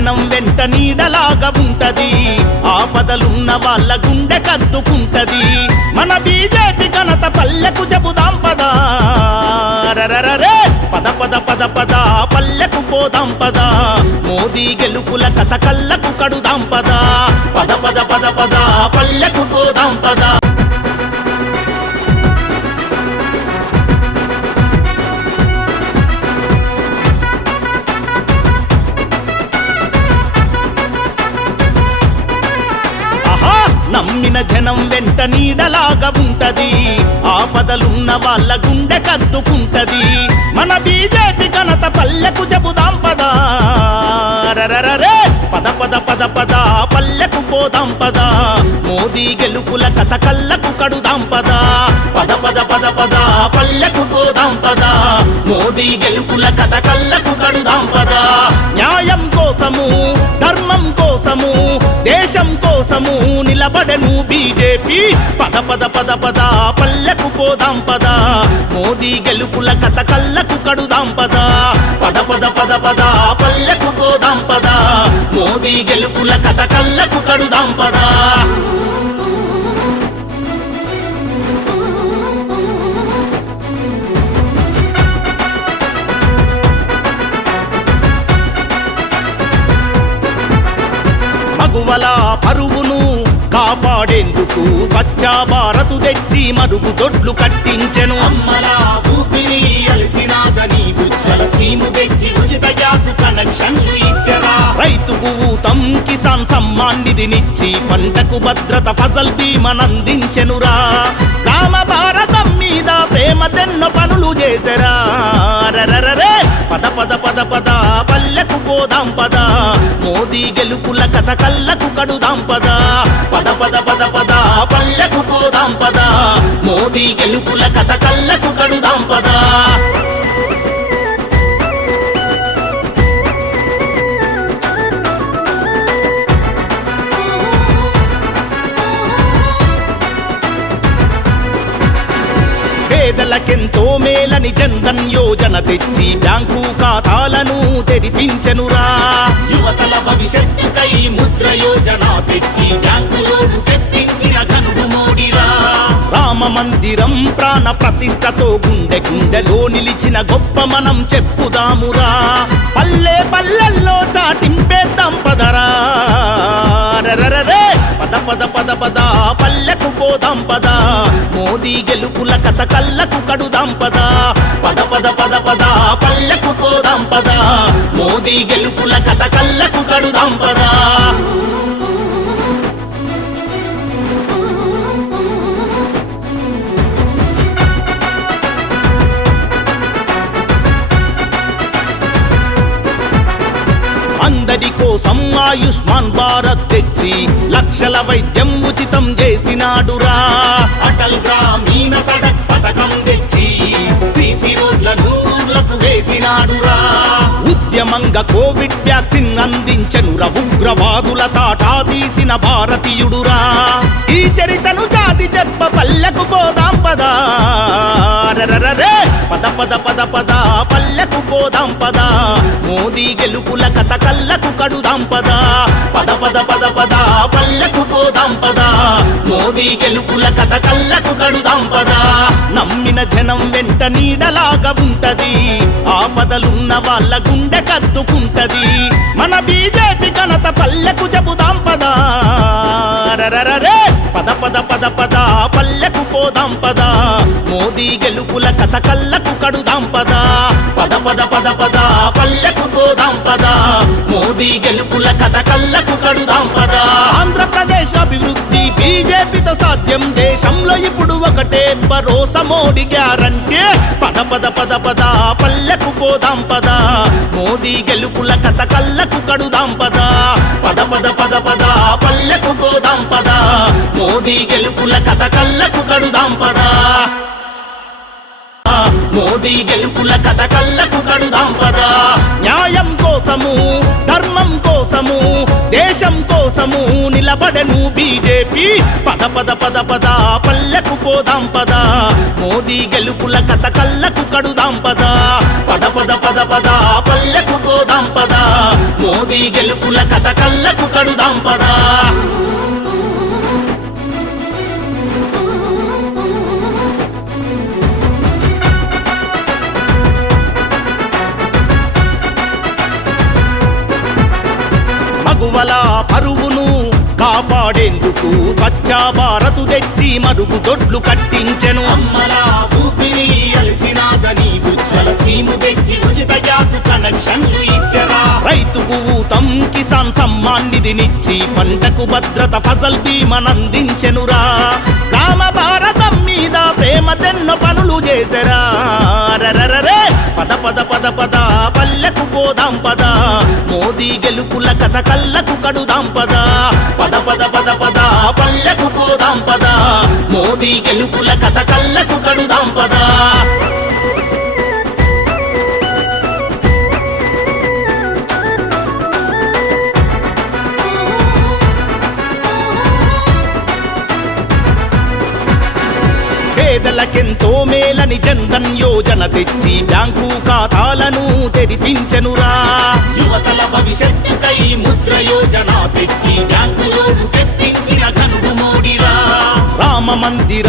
జనం వెంట నీడలాగా ఉంటది, ఆపదలున్న వాళ్ళ గుండె కద్దుకుంటది. మన బీజేపీ ఘనత పల్లెకు చెబుదాం పదా, రరరరే పద పద పద పద పల్లెకు పోదాం పదా, మోదీ గెలుపుల కథ కళ్ళకు కడుదాం పదా, పద పద పద పద పల్లెకు పోదాం పదా. నమ్మిన జనం వెంట నీడలాగా ఉంటది, ఆపదలున్న వాళ్ళ గుండె కద్దుకుంటది. మన బీజేపీ ఘనత పల్లెకు చెబుదాం పదా, రరరరే పద పద పద పద పల్లెకు పోదాం పదా, మోదీ గెలుపుల కథ కళ్ళకు కడుదాం పదా, పద పద పద పద పల్లెకు పోదాం పదా, మోదీ గెలుపుల కథ కళ్ళకు కడుదాం పదా. న్యాయం కోసము ధర్మం కోసము దేశం కోసము నిలబడను బీజేపీ, పద పద పద పద పల్లెకు పోదాం పదా, మోదీ గెలుపుల కథ కళ్ళకు కడుదాం పదా, పద పద పద పద పల్లెకు పోదాం పదా, మోదీ గెలుపుల కథ కళ్ళకు కడుదాం పదా. మగువల పరువును కాపాడేందుకు స్వచ్ఛ భారత్ తెచ్చి మరుగు దొడ్లు కట్టించెను. అమ్మలా ఊపిరి అలసినాదని ఉజ్వల స్కీము తెచ్చి ఉచిత గ్యాస్ కనెక్షన్లు ఇచ్చరా. రైతుకు ఊతం కిసాన్ సమ్మాన్ నిధినిచ్చి పంటకు భద్రత ఫసల్ బీమానందించెనురా. గ్రామ భారతం మీద ప్రేమతెన్నో పనులు చేసరా, రరరరే పద పద పద పద పల్లెకు పోదాం పదా, మోదీ గెలుపుల కథ కళ్ళకు కడుదాం పదా, పద పద పద పద పల్లెకు పోదాం పదా, మోదీ గెలుపుల కథ కళ్ళకు కడుదాం పదా. పేదలకెంతో మేలని జన్ధన్ యోజన తెచ్చి బ్యాంకు ఖాతాలను తెరిపించెనురా. యువతల భవిష్యత్తుకై ముద్ర యోజన తెచ్చి బ్యాంకులోను తెప్పించిన ఘనుడు మోడీరా. రామ మందిరం ప్రాణ ప్రతిష్టతో గుండె గుండెలో నిలిచిన గొప్ప మనం చెప్పుదామురా. పల్లె పల్లెల్లో చాటింపేద్దాం పదరా, రరరరే పద పద పద పద పల్లెకు పోదాం పదా, మోదీ గెలుపుల కథ కళ్ళకు కడుదాం పదా, పద పద పద పద పల్లెకు పోదాం పదా, మోదీ గెలుపుల కథ కళ్ళకు కడుదాం పదా. అందరి కోసం ఆయుష్మాన్ భారత్ తెచ్చి లక్షల వైద్యం ఉచితం చేసినాడురా. అటల్ గ్రామీణ సడక్ పథకం తెచ్చి సీసీ రోడ్లను ఊర్లకు వేసినాడురా. ఉద్యమంగా కోవిడ్ వ్యాక్సిన్ అందించెనురా, ఉగ్రవాదుల తాటా తీసిన భారతీయుడురా. ఈ చరితను చాటి చెప్ప పల్లెకు పోదాం పదా, రరరరే పద పద పద పద పల్లెకు పోదాం పదా, మోదీ గెలుపుల కథ కళ్ళకు కడుదాం పదా, పద పద పద పద పల్లెకు పోదాం పదా, మోదీ గెలుపుల కథ కళ్ళకు కడుదాం పదా. నమ్మిన జనం వెంట నీడలాగా ఉంటది, ఆపదలున్న వాళ్ళ గుండె కద్దుకుంటది. మన బీజేపీ ఘనత పల్లెకు చెబుదాం పదా, రరరరే పద పద పద పద పల్లెకు పోదాం పదా, మోదీ గెలుపుల కథ కళ్ళకు కడుదాం పదా, పద పద పద పద పల్లెకు పోదాం పదా, మోదీ గెలుపుల కథ కళ్ళకు కడుదాం పదా. ఆంధ్రప్రదేశ్ అభివృద్ధి బీజేపీతో సాధ్యం, దేశంలో ఇప్పుడు ఒకటే భరోసా మోడీ గ్యారంటీ. పద పద పద పద పల్లెకు పోదాం పదా, మోదీ గెలుపుల కథ కళ్ళకు కడుదాం పదా, పద పద పద పద పల్లెకు పోదాం పదా, మోదీ గెలుపుల కథ కళ్ళకు కడుదాం పదా, మోదీ గెలుపుల కథ కళ్ళకు కడుదాం పదా. న్యాయం కోసము ధర్మం ధర్మం కోసము దేశం కోసము నిలబడెను బీజేపీ పద పద పద పద పల్లెకు పోదాం పద మోదీ గెలుపుల కథ కళ్ళకు కడుదాం పద పద పద పద పద పల్లెకు పోదాం పద మోదీ గెలుపుల కథ కళ్ళకు కడుదాం పద మగువల పరువును కాపాడేందుకు స్వచ్ఛ భారత్ తెచ్చి మరుగుదొడ్లు కట్టించెను అమ్మలా ఊపిరి అలసినాదని ఉజ్వల స్కీము తెచ్చి ఉచిత గ్యాస్ కనెక్షన్లు ఇచ్చరా రైతుకు ఊతం కిసాన్ సమ్మాన్ నిధినిచ్చి పంటకు భద్రత ఫసల్ బీమనందించెనురా గ్రామ భారతం మీద ప్రేమతెన్నో పనులు చేసెరా రరరరే పద పద పద పద పల్లెకు పోదాం పద మోదీ గెలుపుల కథ కళ్ళకు కడుదాం పద పద పద పద పద పల్లెకు పోదాం పద మోదీ గెలుపుల కథ కళ్ళకు కడుదాం పద పేదలకెంతో మేలని జన్ధన్ యోజన తెచ్చి బ్యాంకు ఖాతాలను తెరిపించెనురా యువతల భవిష్యత్తుకై ముద్ర యోజన తెచ్చి బ్యాంకులోను తెప్పించిన ఘనుడు మోడీరా రామ మందిరం